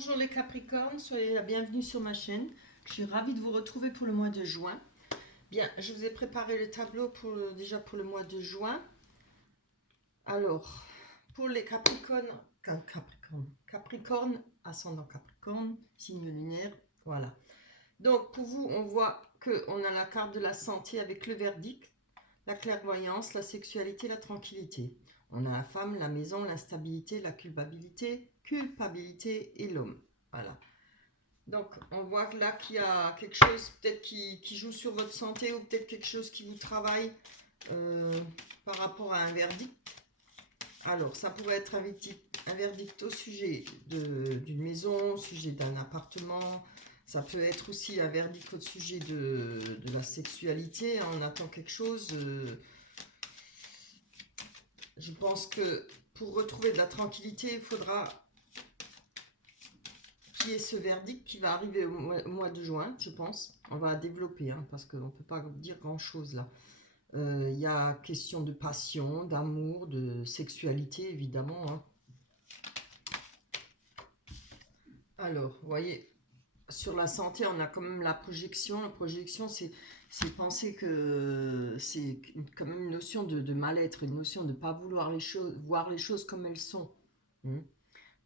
Bonjour les Capricornes, soyez la bienvenue sur ma chaîne. Je suis ravie de vous retrouver pour le mois de juin. Bien, je vous ai préparé le tableau déjà pour le mois de juin. Alors, pour les Capricornes, ascendant Capricorne, signe lunaire, voilà. Donc pour vous, on voit qu'on a la carte de la santé avec le verdict, la clairvoyance, la sexualité, la tranquillité. On a la femme, la maison, l'instabilité, la culpabilité et l'homme. Voilà. Donc, on voit que là qu'il y a quelque chose peut-être qui joue sur votre santé ou peut-être quelque chose qui vous travaille par rapport à un verdict. Alors, ça pourrait être un verdict au sujet d'une maison, au sujet d'un appartement. Ça peut être aussi un verdict au sujet de la sexualité. On attend quelque chose. Je pense que pour retrouver de la tranquillité, il faudra qu'il y ait ce verdict qui va arriver au mois de juin, je pense. On va développer, hein, parce qu'on ne peut pas dire grand-chose là. Il y a question de passion, d'amour, de sexualité, évidemment. Hein. Alors, vous voyez, sur la santé, on a quand même la projection. La projection, c'est penser que c'est quand même une notion de mal-être, une notion de ne pas vouloir voir les choses comme elles sont.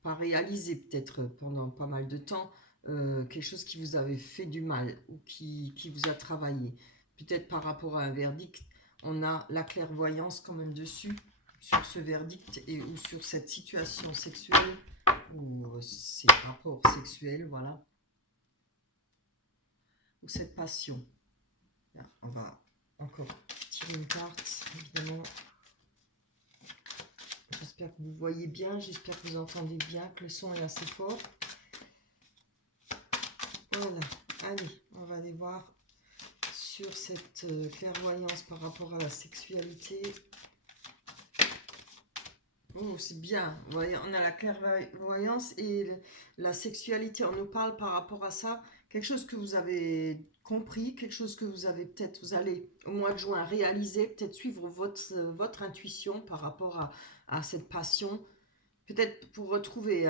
Pas réaliser peut-être pendant pas mal de temps quelque chose qui vous avait fait du mal ou qui vous a travaillé. Peut-être par rapport à un verdict, on a la clairvoyance quand même dessus, sur ce verdict ou sur cette situation sexuelle ou ces rapports sexuels, voilà. Ou cette passion. Là, on va encore tirer une carte, évidemment. J'espère que vous voyez bien, j'espère que vous entendez bien, que le son est assez fort. Voilà, allez, on va aller voir sur cette clairvoyance par rapport à la sexualité. Oh, c'est bien, vous voyez, on a la clairvoyance et la sexualité, on nous parle par rapport à ça, quelque chose que vous avez compris, quelque chose que vous avez peut-être, vous allez au mois de juin réaliser, peut-être suivre votre intuition par rapport à cette passion, peut-être pour retrouver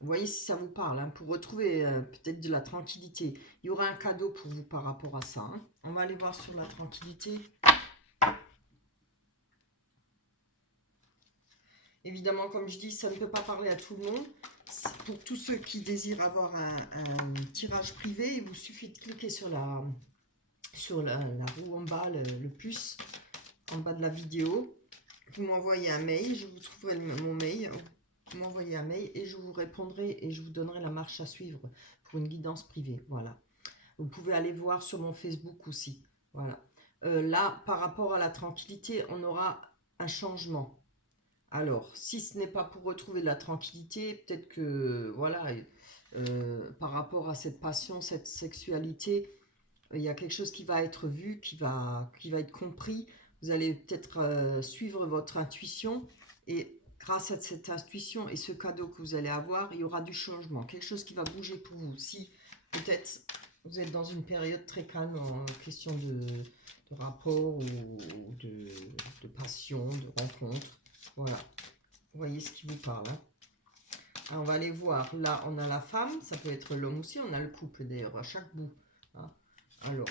vous voyez si ça vous parle, hein, pour retrouver peut-être de la tranquillité. Il y aura un cadeau pour vous par rapport à ça. Hein. On va aller voir sur la tranquillité. Évidemment, comme je dis, ça ne peut pas parler à tout le monde. Pour tous ceux qui désirent avoir un tirage privé, il vous suffit de cliquer sur la roue en bas, le plus, en bas de la vidéo. Vous m'envoyez un mail, je vous trouverai mon mail. Vous m'envoyez un mail et je vous répondrai et je vous donnerai la marche à suivre pour une guidance privée. Voilà. Vous pouvez aller voir sur mon Facebook aussi. Voilà. Là, par rapport à la tranquillité, on aura un changement. Alors, si ce n'est pas pour retrouver de la tranquillité, peut-être que, voilà, par rapport à cette passion, cette sexualité, il y a quelque chose qui va être vu, qui va être compris. Vous allez peut-être suivre votre intuition et grâce à cette intuition et ce cadeau que vous allez avoir, il y aura du changement, quelque chose qui va bouger pour vous. Si peut-être vous êtes dans une période très calme en question de rapport ou de passion, de rencontre, voilà, vous voyez ce qui vous parle. Hein. Alors, on va aller voir, là on a la femme, ça peut être l'homme aussi, on a le couple d'ailleurs à chaque bout. Hein. Alors,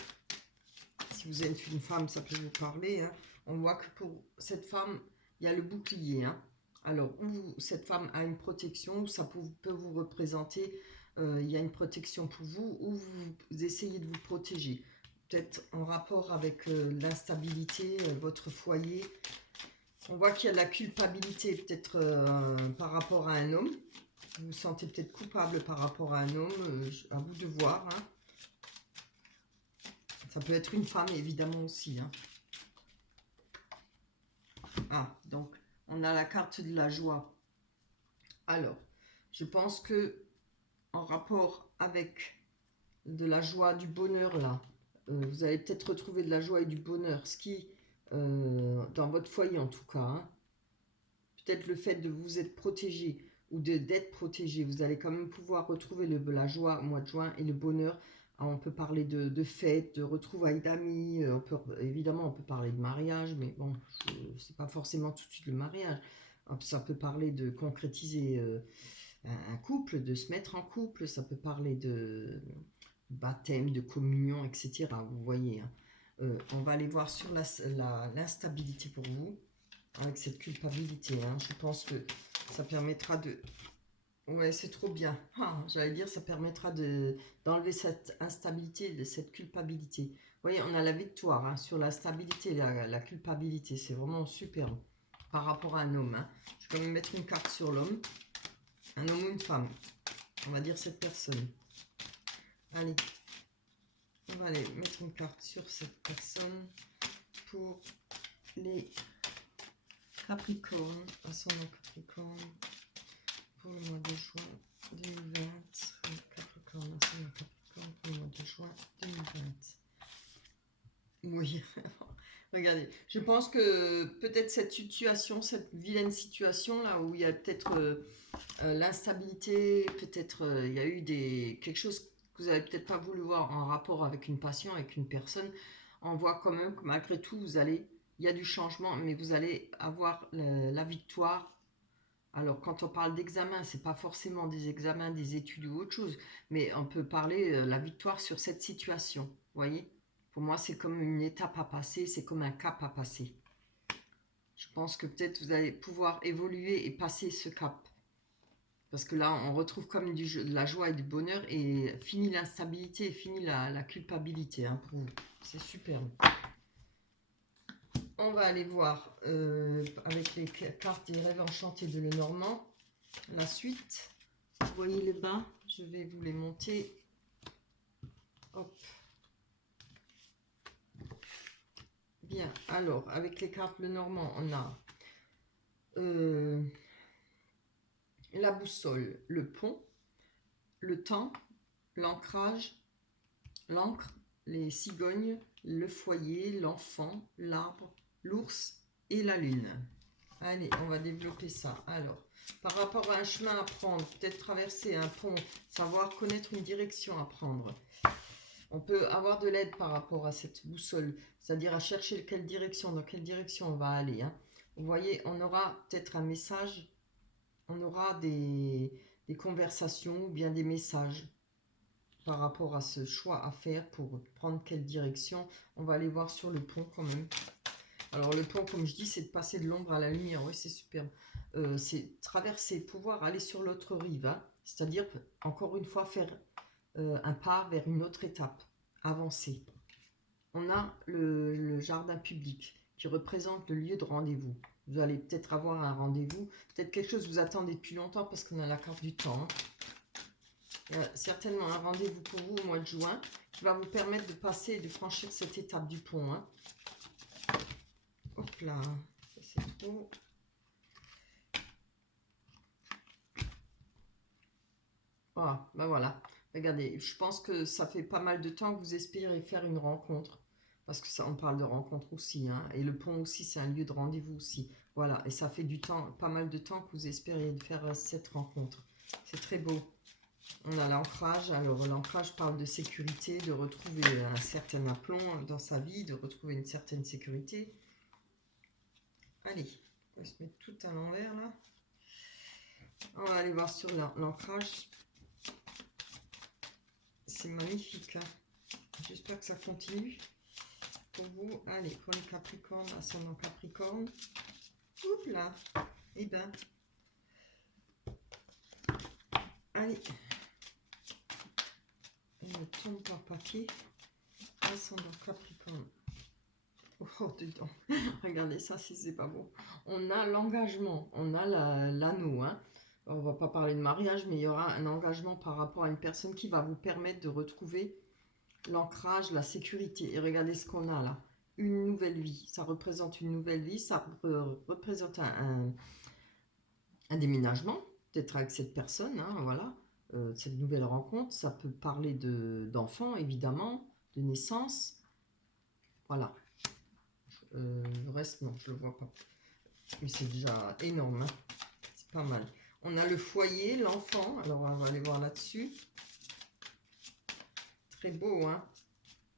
si vous êtes une femme, ça peut vous parler. Hein. On voit que pour cette femme, il y a le bouclier. Hein. Alors, cette femme a une protection, ou ça peut vous représenter, il y a une protection pour vous, ou vous essayez de vous protéger. Peut-être en rapport avec l'instabilité, votre foyer. On voit qu'il y a de la culpabilité, peut-être par rapport à un homme. Vous vous sentez peut-être coupable par rapport à un homme, à vous de voir. Hein. Ça peut être une femme, évidemment, aussi. Hein. Ah, donc, on a la carte de la joie. Alors, je pense que en rapport avec de la joie, du bonheur, là, vous allez peut-être retrouver de la joie et du bonheur, ce qui, dans votre foyer en tout cas, hein, peut-être le fait de vous être protégé ou d'être protégé, vous allez quand même pouvoir retrouver la joie au mois de juin et le bonheur. Alors, on peut parler de fêtes, de retrouvailles d'amis, évidemment on peut parler de mariage, mais bon, c'est pas forcément tout de suite le mariage. Ça peut parler de concrétiser un couple, de se mettre en couple. Ça peut parler de baptême, de communion, etc. Vous voyez, hein. On va aller voir sur l'instabilité pour vous, avec cette culpabilité. Hein. Je pense que ça permettra de... Ouais, c'est trop bien. Ah, j'allais dire, ça permettra d'enlever cette instabilité, cette culpabilité. Vous voyez, on a la victoire hein, sur la stabilité, la culpabilité. C'est vraiment superbe par rapport à un homme. Hein. Je vais quand même mettre une carte sur l'homme. Un homme ou une femme. On va dire cette personne. Allez. On va aller mettre une carte sur cette personne pour les Capricornes, ascendant Capricorne, pour le mois de juin 2020. Capricorne, ascendant Capricorne, pour le mois de juin 2020. Oui, regardez, je pense que peut-être cette situation, cette vilaine situation là où il y a peut-être l'instabilité, peut-être il y a eu quelque chose que vous n'avez peut-être pas voulu voir en rapport avec une passion, avec une personne. On voit quand même que malgré tout, il y a du changement, mais vous allez avoir la victoire. Alors, quand on parle d'examen, c'est pas forcément des examens, des études ou autre chose, mais on peut parler la victoire sur cette situation. Vous voyez? Pour moi, c'est comme une étape à passer, c'est comme un cap à passer. Je pense que peut-être vous allez pouvoir évoluer et passer ce cap. Parce que là, on retrouve comme de la joie et du bonheur et fini l'instabilité et fini la culpabilité hein, pour vous. C'est superbe. On va aller voir avec les cartes des rêves enchantés de Lenormand la suite. Vous voyez les bas, je vais vous les monter. Hop. Bien, alors avec les cartes Lenormand, on a la boussole, le pont, le temps, l'ancrage, l'encre, les cigognes, le foyer, l'enfant, l'arbre, l'ours et la lune. Allez, on va développer ça. Alors, par rapport à un chemin à prendre, peut-être traverser un pont, savoir connaître une direction à prendre. On peut avoir de l'aide par rapport à cette boussole, c'est-à-dire à chercher quelle direction, dans quelle direction on va aller. Hein. Vous voyez, on aura peut-être un message, on aura des conversations ou bien des messages par rapport à ce choix à faire pour prendre quelle direction. On va aller voir sur le pont quand même. Alors le pont, comme je dis, c'est de passer de l'ombre à la lumière. Oui, c'est superbe. C'est traverser, pouvoir aller sur l'autre rive. Hein. C'est-à-dire, encore une fois, faire un pas vers une autre étape. Avancer. On a le jardin public qui représente le lieu de rendez-vous. Vous allez peut-être avoir un rendez-vous. Peut-être quelque chose que vous attendez depuis longtemps parce qu'on a la carte du temps. Hein. Il y a certainement un rendez-vous pour vous au mois de juin qui va vous permettre de passer et de franchir cette étape du pont. Hein. Hop là, c'est trop. Voilà, ben voilà. Regardez, je pense que ça fait pas mal de temps que vous espérez faire une rencontre. Parce que ça, on parle de rencontre aussi. Hein, et le pont aussi, c'est un lieu de rendez-vous aussi. Voilà, et ça fait du temps, pas mal de temps que vous espérez faire cette rencontre. C'est très beau. On a l'ancrage. Alors, l'ancrage parle de sécurité, de retrouver un certain aplomb dans sa vie, de retrouver une certaine sécurité. Allez, on va se mettre tout à l'envers là. On va aller voir sur l'ancrage. C'est magnifique. Hein. J'espère que ça continue pour vous. Allez, pour les Capricornes, ascendant Capricorne. Oups là. Et ben. Allez. Elle ne tombe par paquet. Ascendant Capricorne. Oh, dedans. Regardez ça si c'est pas bon. On a l'engagement. On a l'anneau. Hein. On va pas parler de mariage, mais il y aura un engagement par rapport à une personne qui va vous permettre de retrouver l'ancrage, la sécurité. Et regardez ce qu'on a là. Une nouvelle vie. Ça représente une nouvelle vie. Ça représente un déménagement. Peut-être avec cette personne. Hein, voilà. Cette nouvelle rencontre. Ça peut parler d'enfants, évidemment. De naissance. Voilà. Le reste, non, je ne le vois pas. Mais c'est déjà énorme. Hein. C'est pas mal. On a le foyer, l'enfant. Alors, on va aller voir là-dessus. Très beau, hein.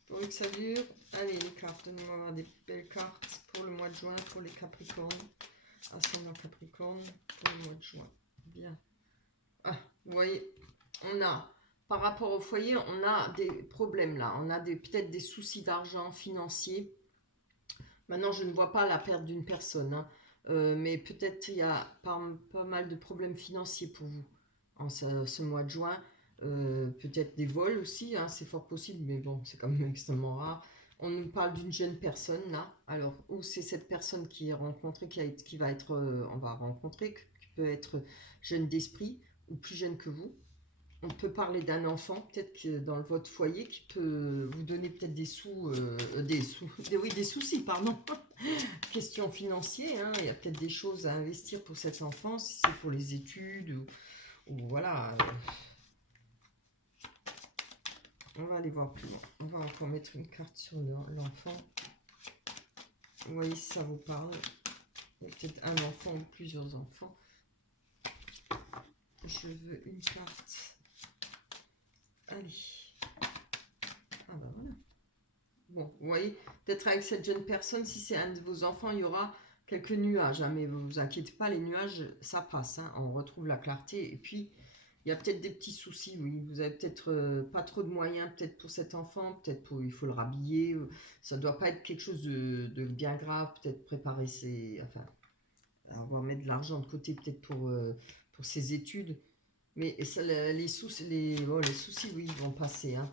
Pour que ça dure. Allez, les cartes. Donnez-moi avoir des belles cartes pour le mois de juin, pour les Capricornes. Ascendant Capricorne, pour le mois de juin. Bien. Ah, Vous voyez, on a, par rapport au foyer, on a des problèmes là. On a peut-être des soucis d'argent financier. Maintenant, je ne vois pas la perte d'une personne, hein. Mais peut-être il y a pas mal de problèmes financiers pour vous en ce mois de juin. Peut-être des vols aussi, hein, c'est fort possible, mais bon, c'est quand même extrêmement rare. On nous parle d'une jeune personne là. Alors, où c'est cette personne qui est rencontrée, qui va être, on va rencontrer, qui peut être jeune d'esprit ou plus jeune que vous. On peut parler d'un enfant, peut-être que dans votre foyer, qui peut vous donner peut-être des sous, oui, des soucis, pardon. Question financière, hein, il y a peut-être des choses à investir pour cet enfant, si c'est pour les études, ou voilà. On va aller voir plus loin. On va encore mettre une carte sur l'enfant. Vous voyez si ça vous parle. Il y a peut-être un enfant ou plusieurs enfants. Je veux une carte. Allez. Ah bah voilà. Bon, vous voyez, peut-être avec cette jeune personne, si c'est un de vos enfants, il y aura quelques nuages. Hein, mais ne vous inquiétez pas, les nuages, ça passe. Hein, on retrouve la clarté. Et puis, il y a peut-être des petits soucis, oui. Vous avez peut-être pas trop de moyens, peut-être pour cet enfant, peut-être il faut le rhabiller. Ça ne doit pas être quelque chose de bien grave. Peut-être préparer enfin, avoir mettre de l'argent de côté, peut-être pour ses études. Mais ça, les soucis, les soucis, oui, ils vont passer. Hein.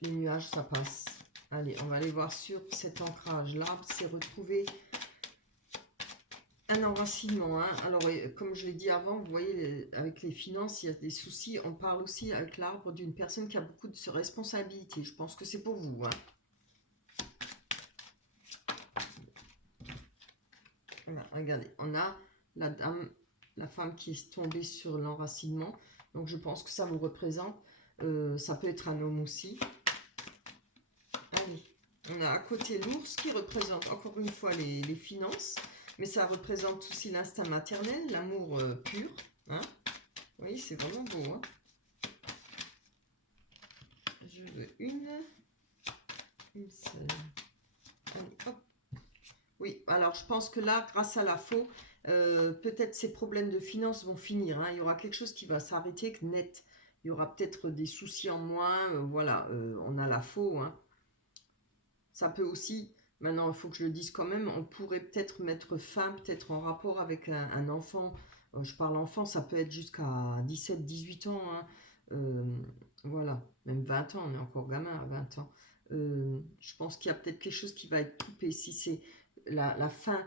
Les nuages, ça passe. Allez, on va aller voir sur cet ancrage. L'arbre s'est retrouvé un enracinement. Hein. Alors, comme je l'ai dit avant, vous voyez, avec les finances, il y a des soucis. On parle aussi avec l'arbre d'une personne qui a beaucoup de responsabilités. Je pense que c'est pour vous. Hein. Voilà, regardez, on a la dame, la femme qui est tombée sur l'enracinement. Donc, je pense que ça vous représente. Ça peut être un homme aussi. Allez, on a à côté l'ours qui représente encore une fois les finances, mais ça représente aussi l'instinct maternel, l'amour pur. Hein. Oui, c'est vraiment beau. Hein. Je veux une seule. Allez, hop. Oui, alors je pense que là, grâce à la faux, peut-être ces problèmes de finances vont finir. Hein. Il y aura quelque chose qui va s'arrêter net. Il y aura peut-être des soucis en moins. Voilà, on a la faux. Hein. Ça peut aussi, maintenant il faut que je le dise quand même, on pourrait peut-être mettre fin, peut-être en rapport avec un enfant. Je parle enfant, ça peut être jusqu'à 17, 18 ans. Hein. Voilà, même 20 ans, on est encore gamin à 20 ans. Je pense qu'il y a peut-être quelque chose qui va être coupé. Si c'est la fin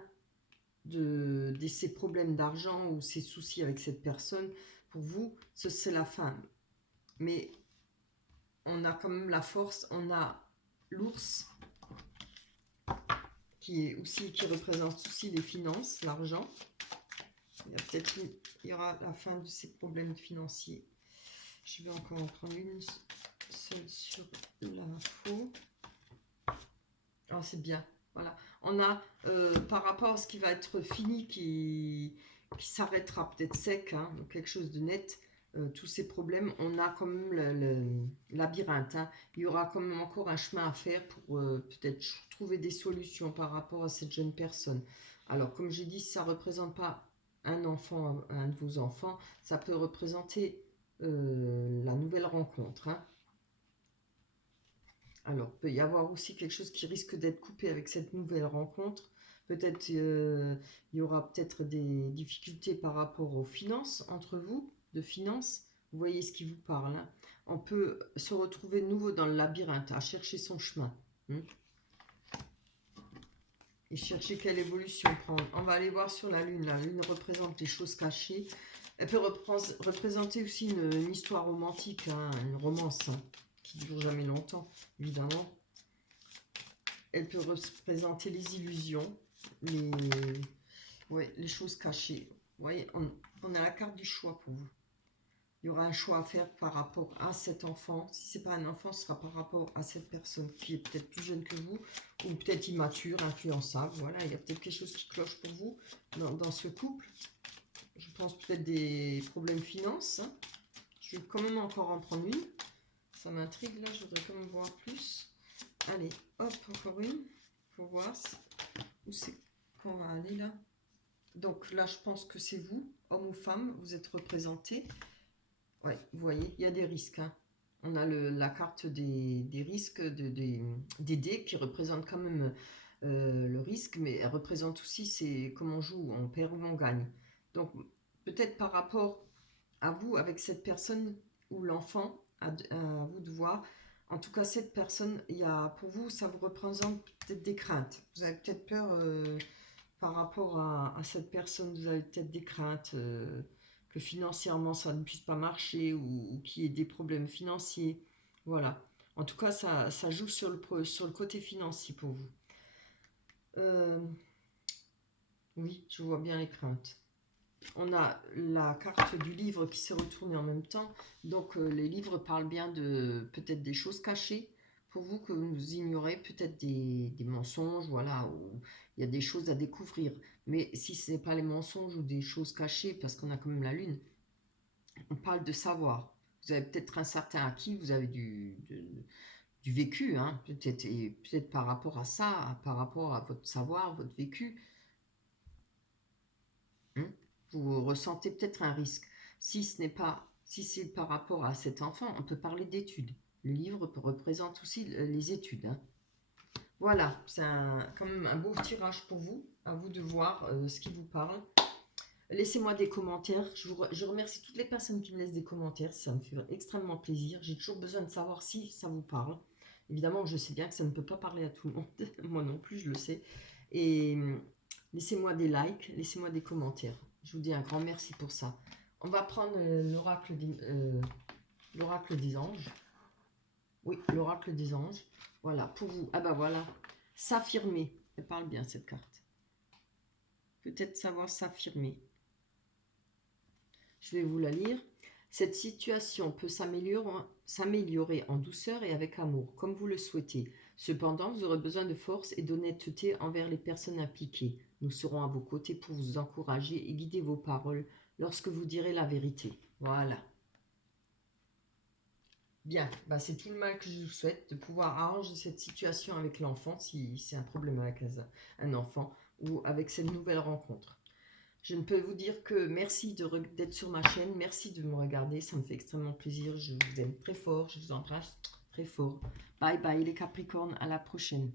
de ces problèmes d'argent ou ces soucis avec cette personne, pour vous, c'est la fin. Mais on a quand même la force, on a l'ours qui représente aussi les finances, l'argent. Il y aura la fin de ces problèmes financiers. Je vais encore en prendre une seule sur la faux. Oh, c'est bien. Voilà. On a, par rapport à ce qui va être fini, qui s'arrêtera peut-être sec, hein, quelque chose de net, tous ces problèmes, on a quand même le labyrinthe. Hein. Il y aura quand même encore un chemin à faire pour peut-être trouver des solutions par rapport à cette jeune personne. Alors, comme j'ai dit, ça ne représente pas un enfant, un de vos enfants, ça peut représenter la nouvelle rencontre. Hein. Alors, il peut y avoir aussi quelque chose qui risque d'être coupé avec cette nouvelle rencontre. Peut-être il y aura peut-être des difficultés par rapport aux finances, entre vous, de finances. Vous voyez ce qui vous parle. Hein. On peut se retrouver de nouveau dans le labyrinthe, à chercher son chemin. Hein. Et chercher quelle évolution prendre. On va aller voir sur la Lune. La Lune représente les choses cachées. Elle peut représenter aussi une histoire romantique, hein, une romance. Hein, qui ne dure jamais longtemps, évidemment. Elle peut représenter les illusions, les choses cachées. Vous voyez, on a la carte du choix pour vous. Il y aura un choix à faire par rapport à cet enfant. Si ce n'est pas un enfant, ce sera par rapport à cette personne qui est peut-être plus jeune que vous, ou peut-être immature, influençable. Voilà, il y a peut-être quelque chose qui cloche pour vous dans ce couple. Je pense peut-être des problèmes finances. Hein. Je vais quand même encore en prendre une. Ça m'intrigue là, je voudrais quand même voir plus. Allez, hop, encore une. Pour voir où c'est qu'on va aller là. Donc là, je pense que c'est vous, homme ou femme, vous êtes représenté. Ouais, vous voyez, il y a des risques. Hein. On a la carte des risques, des dés qui représentent quand même le risque, mais elle représente aussi c'est comment on joue, on perd ou on gagne. Donc peut-être par rapport à vous, avec cette personne ou l'enfant, à vous de voir. En tout cas, cette personne, il y a, pour vous, ça vous représente peut-être des craintes. Vous avez peut-être peur par rapport à cette personne, vous avez peut-être des craintes que financièrement ça ne puisse pas marcher ou qu'il y ait des problèmes financiers. Voilà. En tout cas, ça joue sur le côté financier pour vous. Oui, je vois bien les craintes. On a la carte du livre qui s'est retournée en même temps. Donc, les livres parlent bien de peut-être des choses cachées pour vous que vous ignorez, peut-être des mensonges, voilà, où il y a des choses à découvrir. Mais si ce n'est pas les mensonges ou des choses cachées, parce qu'on a quand même la lune, on parle de savoir. Vous avez peut-être un certain acquis, vous avez du vécu, hein, peut-être, et peut-être par rapport à ça, par rapport à votre savoir, votre vécu, hein, vous ressentez peut-être un risque. Si ce n'est pas, si c'est par rapport à cet enfant, on peut parler d'études. Le livre représente aussi les études. Hein. Voilà, c'est quand même un beau tirage pour vous. À vous de voir ce qui vous parle. Laissez-moi des commentaires. Je remercie toutes les personnes qui me laissent des commentaires. Ça me fait extrêmement plaisir. J'ai toujours besoin de savoir si ça vous parle. Évidemment, je sais bien que ça ne peut pas parler à tout le monde. Moi non plus, je le sais. Et laissez-moi des likes, laissez-moi des commentaires. Je vous dis un grand merci pour ça. On va prendre l'oracle des anges. Oui, l'oracle des anges. Voilà, pour vous. Ah bah voilà, s'affirmer. Elle parle bien cette carte. Peut-être savoir s'affirmer. Je vais vous la lire. Cette situation peut s'améliorer en douceur et avec amour, comme vous le souhaitez. Cependant, vous aurez besoin de force et d'honnêteté envers les personnes impliquées. Nous serons à vos côtés pour vous encourager et guider vos paroles lorsque vous direz la vérité. Voilà. Bien, bah c'est tout le mal que je vous souhaite, de pouvoir arranger cette situation avec l'enfant, si c'est un problème avec un enfant, ou avec cette nouvelle rencontre. Je ne peux vous dire que merci d'être sur ma chaîne, merci de me regarder, ça me fait extrêmement plaisir, je vous aime très fort, je vous embrasse très fort. Bye bye les Capricornes, à la prochaine.